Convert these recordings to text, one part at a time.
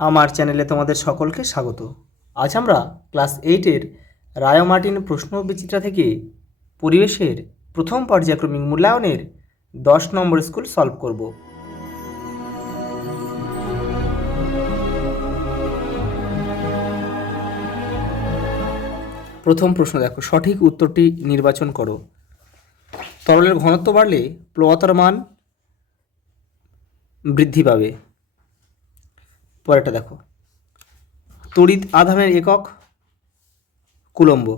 আমার চ্যানেলে তোমাদের সকলকে স্বাগত। আজ আমরা ক্লাস 8-এর রায় মার্টিন প্রশ্নবিচিত্রা থেকে পরিবেশের প্রথম পর্যায়ক্রমিক মূল্যায়নের 10 নম্বর স্কুল সলভ করব। প্রথম প্রশ্ন দেখো, সঠিক উত্তরটি নির্বাচন করো। তরলের ঘনত্ব বাড়লে প্লবতার মান বৃদ্ধি পাবে। পরেরটা দেখো, তড়িৎ আধানের একক কুলম্ব।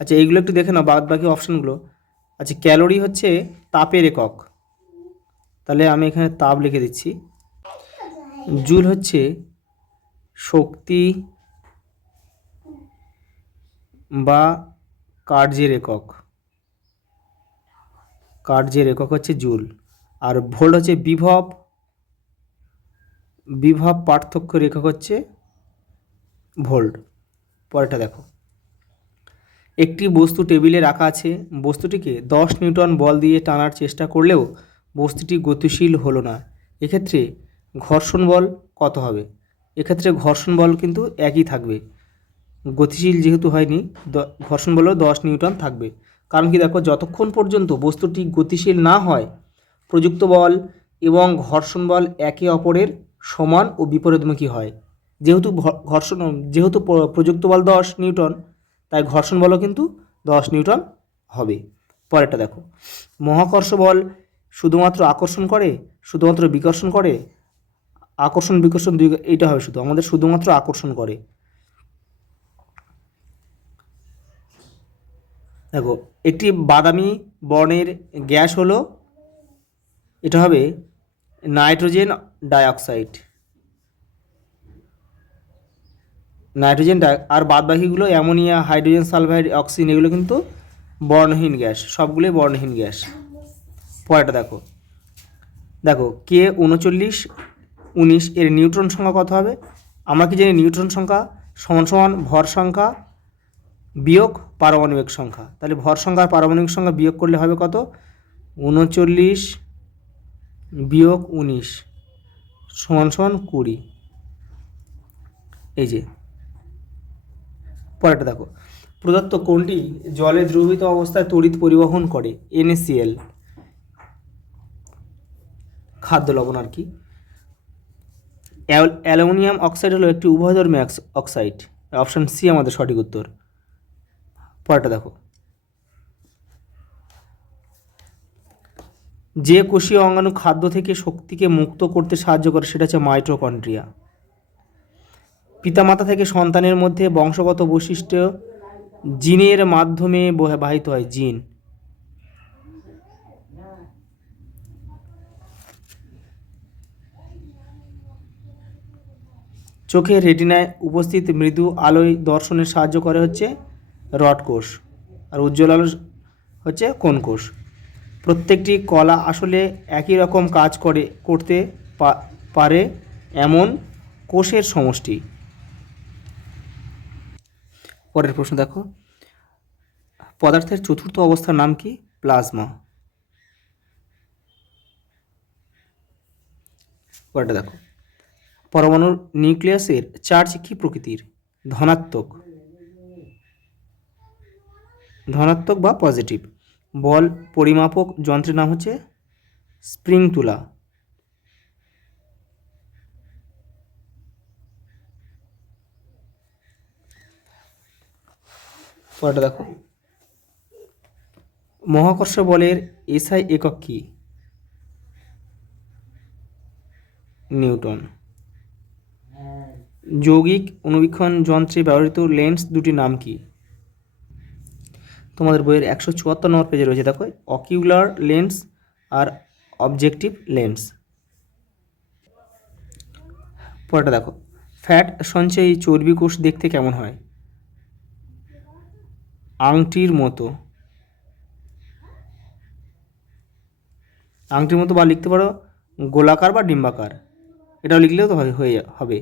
আচ্ছা, এইগুলো একটু দেখে নাও, বাদ বাকি অপশানগুলো। আচ্ছা, ক্যালোরি হচ্ছে তাপের একক, তাহলে আমি এখানে তাপ লিখে দিচ্ছি। জুল হচ্ছে শক্তি বা কার্যের একক, কার্যের একক হচ্ছে জুল। আর ভোল্ট হচ্ছে বিভব, বিভব পার্থক্যের একক হচ্ছে ভোল্ট। পরেরটা দেখো, একটি বস্তু টেবিলে রাখা আছে, বস্তুটিকে 10 নিউটন বল দিয়ে টানার চেষ্টা করলেও বস্তুটি গতিশীল হলো না, এক্ষেত্রে ঘর্ষণ বল কত হবে? এক্ষেত্রে ঘর্ষণ বল কিন্তু একই থাকবে, গতিশীল যেহেতু হয়নি, ঘর্ষণ বলও 10 নিউটন থাকবে। কারণ কি, দেখো, যতক্ষণ পর্যন্ত বস্তুটি গতিশীল না হয় প্রযুক্ত বল এবং ঘর্ষণ বল একে অপরের সমান ও বিপরীতমুখী হয়। যেহেতু প্রযুক্ত বল 10 নিউটন, তাই ঘর্ষণ বলও কিন্তু 10 নিউটন হবে। পরেরটা দেখো, মহাকর্ষ বল শুধুমাত্র আকর্ষণ করে, শুধুমাত্র বিকর্ষণ করে? আকর্ষণ বিকর্ষণ দুই, এইটা হবে, শুধু আমাদের শুধুমাত্র আকর্ষণ করে। দেখো, একটি বাদামি বর্ণের গ্যাস হলো, এটা হবে নাইট্রোজেন ডাইঅক্সাইড। আর বাদবাকিগুলো অ্যামোনিয়া, হাইড্রোজেন সালফাইড, অক্সিজেন, এগুলো কিন্তু বর্ণহীন গ্যাস, সবগুলোই বর্ণহীন গ্যাস। পরেরটা দেখো, দেখো কে 39 19 এর নিউট্রন সংখ্যা কত হবে? আমরা কি জানি নিউট্রন সংখ্যা সমান সমান ভর সংখ্যা বিয়োগ পারমাণবিক সংখ্যা। তাহলে ভর সংখ্যা আর পারমাণবিক সংখ্যা বিয়োগ করলে হবে কত? 39 বিয়োগ 19 সমান সমান 20। এই যে পরেরটা দেখো, প্রদত্ত কোনটি জলে দ্রবীভূত অবস্থায় তড়িৎ পরিবহন করে? NaCl, খাদ্য লবণ আর কি। অ্যালুমিনিয়াম অক্সাইড হলো একটি উভয়ধর্মী অক্সাইড। অপশান সি আমাদের সঠিক উত্তর। পরেরটা দেখো, যে কোষীয় অঙ্গাণু খাদ্য থেকে শক্তিকে মুক্ত করতে সাহায্য করে সেটা হচ্ছে মাইটোকন্ড্রিয়া। পিতামাতা থেকে সন্তানের মধ্যে বংশগত বৈশিষ্ট্য জিনের মাধ্যমে বাহিত হয়, জিন। চোখের রেটিনায় উপস্থিত মৃদু আলোয় দর্শনে সাহায্য করে হচ্ছে রড কোষ, আর উজ্জ্বল আলো হচ্ছে কোন কোষ। প্রত্যেকটি কলা আসলে একই রকম কাজ করতে পারে এমন কোষের সমষ্টি। পরের প্রশ্ন দেখো, পদার্থের চতুর্থ অবস্থার নাম কি? প্লাজমা। পরেরটা দেখো, পরমাণুর নিউক্লিয়াসের চার্জ কী প্রকৃতির? ধনাত্মক, ধনাত্মক বা পজিটিভ। বল পরিমাপক যন্ত্রের নাম হচ্ছে স্প্রিং তুলা। পরেরটা দেখো, মহাকর্ষ বলের এসআই একক কি? নিউটন। যৌগিক অনুবীক্ষণ যন্ত্রে ব্যবহৃত লেন্স দুটি নাম কি? তোমাদের বইয়ের 174 নম্বর পেজে রয়েছে, দেখো, অকিউলার লেন্স আর অবজেক্টিভ লেন্স। পরেরটা দেখো, ফ্যাট সঞ্চয়ী চর্বি কোষ দেখতে কেমন হয়? আংটির মতো, আংটির মতো, বা লিখতে পারো গোলাকার বা ডিম্বাকার, এটাও লিখলেও তো হবে।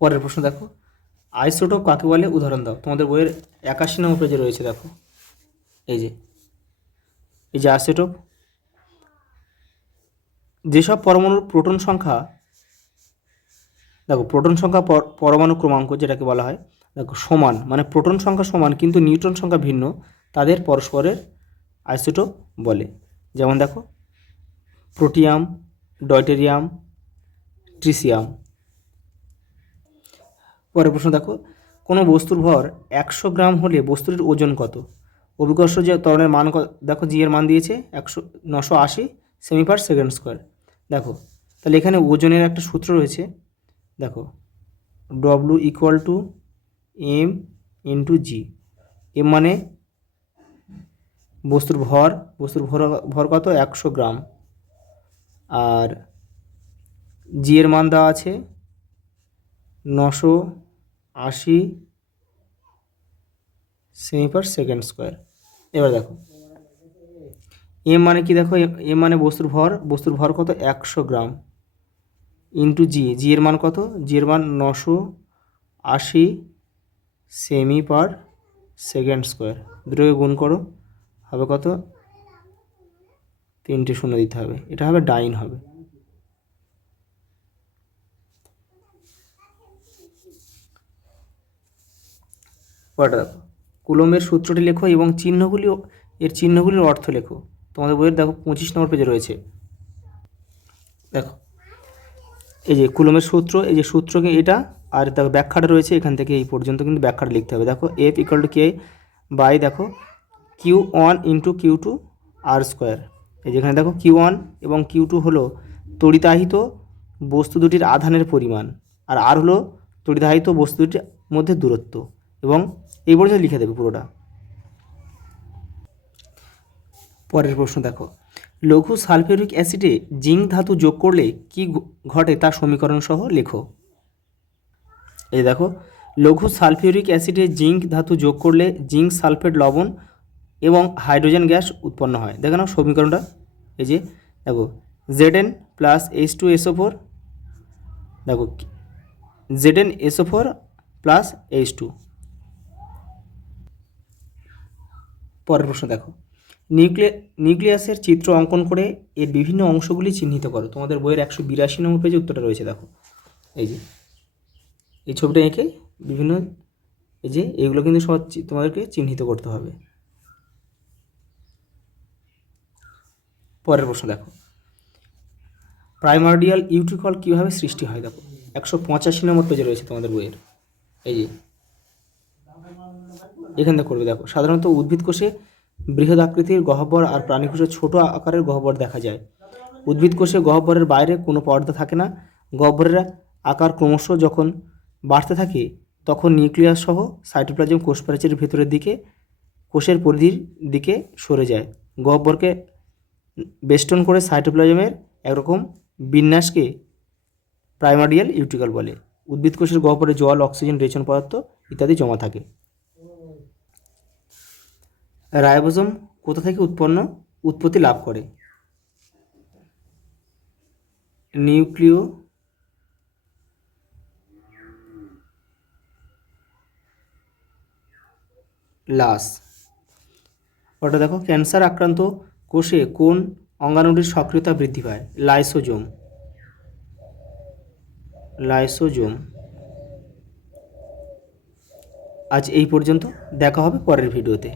পরের প্রশ্ন দেখো, আইসোটোপ কাকে বলে? উদাহরণ দাও। তোমাদের বইয়ের 81 নম্বর পেজে রয়েছে, দেখো, এই যে আইসোটোপ। যেসব পরমাণুর প্রোটন সংখ্যা, দেখো প্রোটন সংখ্যা পরমাণু ক্রমাঙ্ক যেটাকে বলা হয়, দেখো সমান, মানে প্রোটন সংখ্যা সমান কিন্তু নিউট্রন সংখ্যা ভিন্ন, তাদের পরস্পরের আইসোটোপ বলে। যেমন দেখো প্রোটিয়াম, ডয়টেরিয়াম, ট্রিসিয়াম। পরের প্রশ্ন দেখো, কোনো বস্তুর ভর 100 গ্রাম হলে বস্তুটির ওজন কত? অভিকর্ষ যে ত্বরণের মান দেখো, জি এর মান দিয়েছে 980 সেমি পার সেকেন্ড স্কোয়ার। দেখো তাহলে এখানে ওজনের একটা সূত্র রয়েছে, দেখো W equal to M into G. M মানে বস্তুর ভর, ভর কত? 100 গ্রাম। আর জি এর মান দেওয়া আছে 980 সেমি পার সেকেন্ড স্কোয়ার। এবার দেখো এম মানে কি, দেখো এম মানে বস্তুর ভর কত? 100 গ্রাম ইন্টু জি, জি এর মান কত? জি এর মান 980 সেমি পার সেকেন্ড স্কোয়ার। দুটোকে গুণ করো, হবে কত? 3টে শূন্য দিতে হবে, এটা হবে ডাইন হবে। পরেরটা দেখো, কুলম্বের সূত্রটি লেখো এবং চিহ্নগুলির অর্থ লেখো। তোমাদের বইয়ের দেখো 25 নম্বর পেজে রয়েছে। দেখো এই যে কুলম্বের সূত্র, এই যে সূত্রকে এটা, আর দেখো ব্যাখ্যাটা রয়েছে এখান থেকে এই পর্যন্ত, কিন্তু ব্যাখ্যাটা লিখতে হবে। দেখো F equal to K by দেখো Q1 ইন্টু Q2 আর স্কোয়ার। এই যেখানে দেখো Q1 এবং Q2 হলো তড়িতাহিত বস্তু দুটির আধানের পরিমাণ, আর হলো তড়িতাহিত বস্তু দুটির মধ্যে দূরত্ব, এবং এই পর্যন্ত লিখে দেবে পুরোটা। পরের প্রশ্ন দেখো, লঘু সালফিউরিক অ্যাসিডে জিঙ্ক ধাতু যোগ করলে কি ঘটে তা সমীকরণ সহ লেখো। এই দেখো লঘু সালফিউরিক অ্যাসিডে জিঙ্ক ধাতু যোগ করলে জিঙ্ক সালফেট লবণ এবং হাইড্রোজেন গ্যাস উৎপন্ন হয়। দেখো না সমীকরণটা, এই যে দেখো Zn প্লাস H2SO4, দেখো ZnSO4 প্লাস H2। পরের প্রশ্ন দেখো, নিউক্লিয়াসের চিত্র অঙ্কন করে এর বিভিন্ন অংশগুলি চিহ্নিত করো। তোমাদের বইয়ের 182 নম্বর পেজে উত্তরটা রয়েছে। দেখো এই যে এই ছবিটা এঁকে বিভিন্ন, এই যে এইগুলো কিন্তু সব তোমাদেরকে চিহ্নিত করতে হবে। পরের প্রশ্ন দেখো, প্রাইমর্ডিয়াল ইউট্রিকল কীভাবে সৃষ্টি হয়? দেখো 185 নম্বর পেজে রয়েছে তোমাদের বইয়ের, এই যে এখানটা করবে। দেখো সাধারণত উদ্ভিদ কোষে বৃহৎ আকৃতির গহ্বর আর প্রাণী কোষে ছোট আকারের গহ্বর দেখা যায়। উদ্ভিদ কোষে গহ্বরের বাইরে কোনো পর্দা থাকে না। গহ্বরের আকার ক্রমশ যখন বাড়তে থাকে তখন নিউক্লিয়াস সহ সাইটোপ্লাজম কোষ প্রাচীরের ভেতরের দিকে কোষের পরিধির দিকে সরে যায়। গহ্বরকে বেষ্টন করে সাইটোপ্লাজমের একরকম বিন্যাসকে প্রাইমর্ডিয়াল ইউট্রিকল বলে। উদ্ভিদ কোষের গহ্বরে জল, অক্সিজেন, রেচন পদার্থ ইত্যাদি জমা থাকে। রাইবোজোম কোথা থেকে উৎপত্তি লাভ করে? নিউক্লিওলাস। ওটা দেখো ক্যান্সার আক্রান্ত কোষে কোন অঙ্গাণুটির সক্রিয়তা বৃদ্ধি পায়? লাইসোজোম। আজ এই পর্যন্ত, দেখা হবে পরের ভিডিওতে।